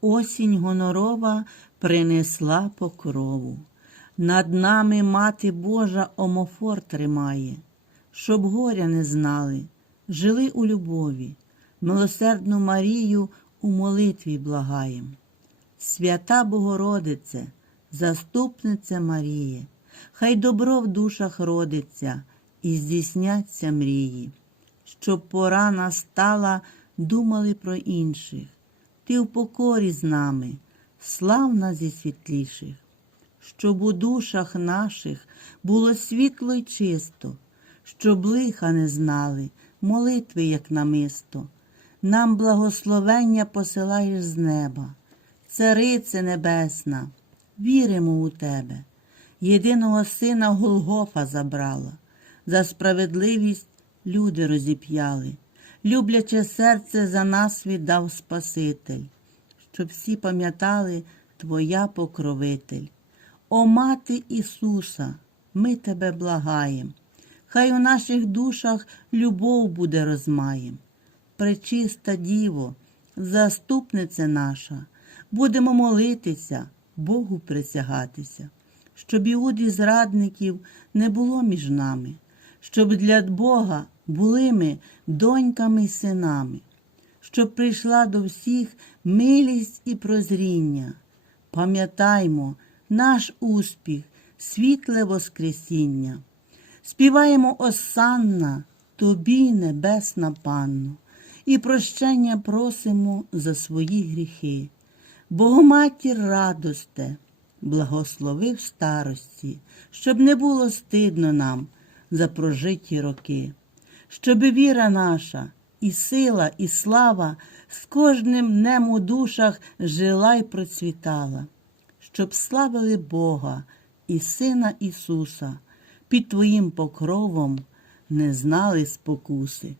Осінь гонорова принесла покрову. Над нами мати Божа омофор тримає, щоб горя не знали, жили у любові, милосердну Марію у молитві благаєм. Свята Богородице, заступниця Маріє, хай добро в душах родиться і здійсняться мрії, щоб пора настала, думали про інших. Ти в покорі з нами, славна зі світліших, щоб у душах наших було світло й чисто, щоб лиха не знали, молитви, як намисто. Нам благословення посилаєш з неба, Царице Небесна, віримо у Тебе. Єдиного сина Голгофа забрала, за справедливість люди розіп'яли. Любляче серце за нас віддав Спаситель, щоб всі пам'ятали Твоя покровитель. О мати Ісуса, ми Тебе благаєм, хай у наших душах любов буде розмаєм. Пречиста Діво, заступниця наша, будемо молитися, Богу присягатися, щоб іуді зрадників не було між нами, щоб для Бога були ми доньками й синами, щоб прийшла до всіх милість і прозріння. Пам'ятаймо наш успіх, світле Воскресіння. Співаємо Осанна, Тобі, Небесна Панно, і прощення просимо за свої гріхи. Богоматір радосте, благослови в старості, щоб не було стидно нам за прожиті роки, щоб віра наша, і сила, і слава з кожним днем у душах жила й процвітала, щоб славили Бога і Сина Ісуса, під Твоїм покровом не знали спокуси.